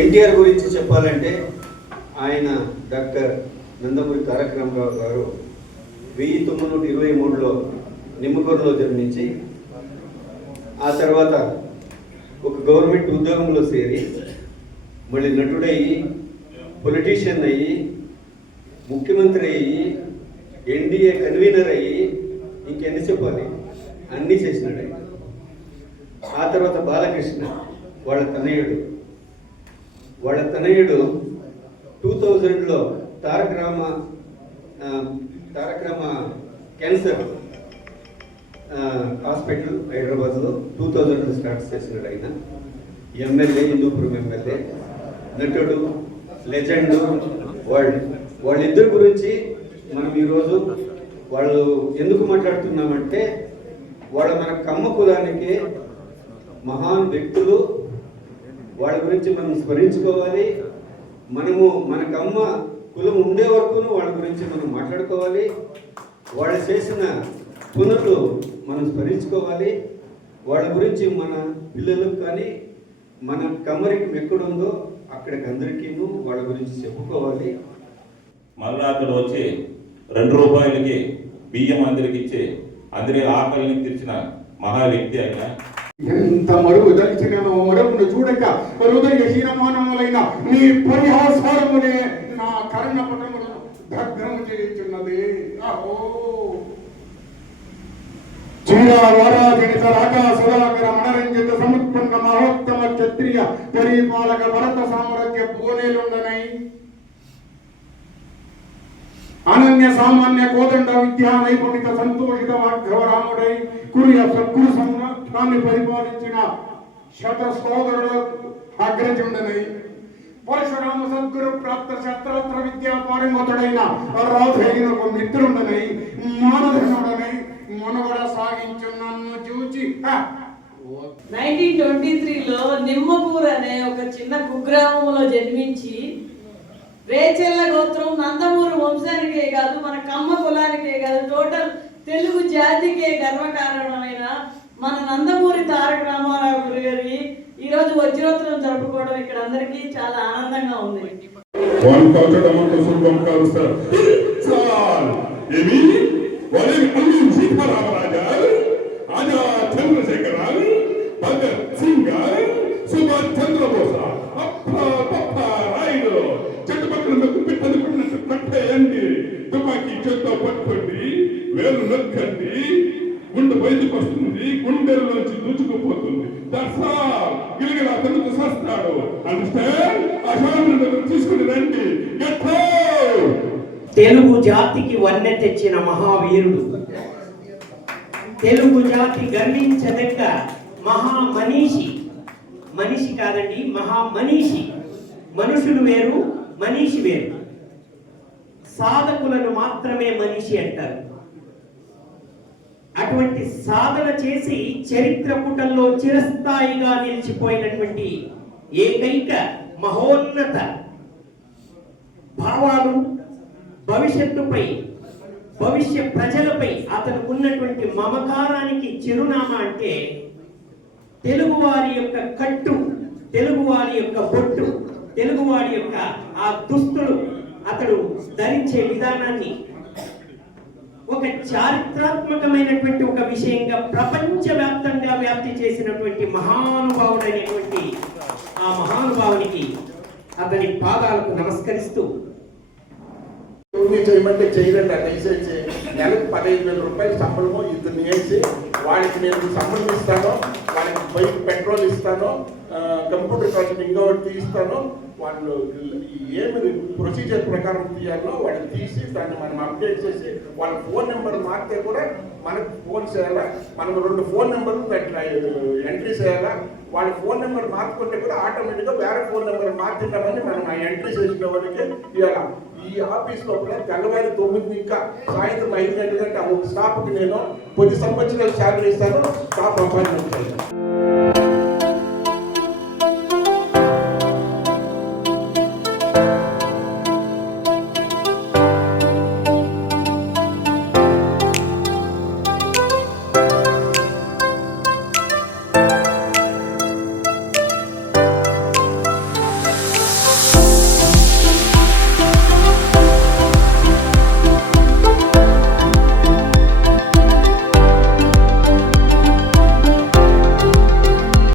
ఎన్టీఆర్ గురించి చెప్పాలంటే ఆయన డాక్టర్ నందమూరి తారక రామారావు గారు 1923లో నిమ్మకూరులో జన్మించి ఆ తర్వాత ఒక గవర్నమెంట్ ఉద్యోగంలో చేరి మళ్ళీ నటుడయ్యి పొలిటీషియన్ అయ్యి ముఖ్యమంత్రి అయ్యి ఎన్డీఏ కన్వీనర్ అయ్యి ఇంకెన్ని చెప్పాలి, అన్నీ చేసినాడు. ఆ తర్వాత బాలకృష్ణ వాళ్ళ తనయుడు 2000లో తారక రామ క్యాన్సర్ హాస్పిటల్ హైదరాబాద్లో 2000లో స్టార్ట్ చేసినాడు. ఆయన ఎమ్మెల్యే, హిందూపురం ఎమ్మెల్యే, నటుడు, లెజెండ్. వాళ్ళిద్దరి గురించి మనం ఈరోజు వాళ్ళు ఎందుకు మాట్లాడుతున్నామంటే మన కమ్మ కులానికి మహాన్ వ్యక్తులు. వాళ్ళ గురించి మనం స్మరించుకోవాలి. మన కమ్మ కులం ఉండే వరకును వాళ్ళ గురించి మనం మాట్లాడుకోవాలి. వాళ్ళు చేసిన పనులు మనం స్మరించుకోవాలి. వాళ్ళ గురించి మన పిల్లలకు కానీ మన కమ్మరికి ఎక్కడుందో అక్కడికి అందరికీ వాళ్ళ గురించి చెప్పుకోవాలి. మళ్ళా అక్కడ వచ్చి 2 రూపాయలకి బియ్యం అందరికి ఇచ్చి అందరి ఆకలిని తీర్చిన మహా వ్యక్తి ఆయన. ఎంత మరుగు దలిచిన మరుగును చూడక హృదయహీనమానములైన నీ పరిహాసారమునే నా కర్ణపటములను భగ్నము చేయుచున్నది. అహో చీరావరాజనిత రాగా సుధాకర మనరంజిత సముత్పన్న మహోత్తమ క్షత్రియ పరిపాలక భరత సామ్రాజ్య పూనేలుండనై అనన్య సామాన్య కోదండ విద్యా నైపుణిత సంతోషిత వాగ్రవరాముడై కురు సంరాన్ని పరిపాలించిన శత సోదరులకు అగ్రజుండనై పరశురామ సద్గురు ప్రాప్త శస్త్రత్ర విద్యా పారంగతుడైన రాధైనకు మిత్రుండనై మానధనుడనై మనవడ సాగించున్నన్ను చూచి 1923లో నిమ్మకూరు అనే ఒక చిన్న కుగ్రామంలో జన్మించి రేచెల్ల గోత్రం నందమూరి వంశానికే కాదు, మన కమ్మ కులానికే కాదు, టోటల్ తెలుగు జాతికే గర్వకారణమైన మన నందమూరి తారక రామారావు గారి ఈరోజు వజ్రోత్సవం జరుపుకోవడం ఇక్కడ అందరికీ చాలా ఆనందంగా ఉంది. తుపాకీ చేత్తో పట్టుకోండి, వేలు నొక్కండి, గుండె బయటకు వస్తుంది, గుండెల్లోంచి దూచుకుపోతుంది. గిలిగిలా తనకు చేస్తాడు. అండర్స్టాండ్? ఆ శాంతి తీసుకుని రండి. తెలుగు జాతికి వన్నె తెచ్చిన మహావీరుడు, తెలుగు జాతి గర్వించదగ్గ మహామనీషి. మనిషి కాదండి, మహామనీషి. మనుషులు వేరు, మనీషి వేరు. సాధకులను మాత్రమే మనిషి అంటారు. అటువంటి సాధన చేసి చరిత్ర పుటల్లో చిరస్థాయిగా నిలిచిపోయినటువంటి ఏకైక మహోన్నత భావాలు, భవిష్యత్తుపై, భవిష్య ప్రజలపై అతనికి ఉన్నటువంటి మమకారానికి చిరునామా అంటే తెలుగువారి యొక్క కట్టు, తెలుగువారి యొక్క బొట్టు, తెలుగువారి యొక్క ఆ దుస్తులు, అతడు ధరించే విధానాన్ని ఒక చారిత్రాత్మకమైనటువంటి ఒక విషయంగా ప్రపంచవ్యాప్తంగా వ్యాప్తి చేసినటువంటి మహానుభావుడైనటువంటి ఆ మహానుభావునికి అతని పాదాలకు నమస్కరిస్తూ చేయమంటే చేయరండి. దయచేసి నెలకు 15,000 రూపాయలు సంబళము ఇద్దరిని వేసి వాడికి నేను సంబళం ఇస్తాను, వాళ్ళకి బైక్ పెట్రోల్ ఇస్తాను, కంప్యూటర్ క్లాస్ ఇంకొకటి తీస్తాను. వాళ్ళు ఏమి ప్రొసీజర్ ప్రకారం తీయాలో వాళ్ళని తీసి దాన్ని మనం అప్డేట్ చేసి వాళ్ళ ఫోన్ నెంబర్ మారితే కూడా మనకు ఫోన్ చేయాలా, మనం 2 ఫోన్ నెంబర్లు ఎంట్రీ చేయాలా. వాళ్ళ ఫోన్ నెంబర్ మార్చుకుంటే కూడా ఆటోమేటిక్గా వేరే ఫోన్ నెంబర్ మార్చుతామని మనం ఆ ఎంట్రీ చేసిన వాళ్ళకి ఇవ్వాలా. ఈ ఆఫీస్ లోపల తెల్లవారి 9 ఇంకా సాయంత్రం 5 గంటల కంటే ఒక స్టాఫ్కి నేను 10 సంవత్సరాలు శాలరీ ఇస్తాను. స్టాఫ్ అపాయింట్మెంట్ చేస్తాను.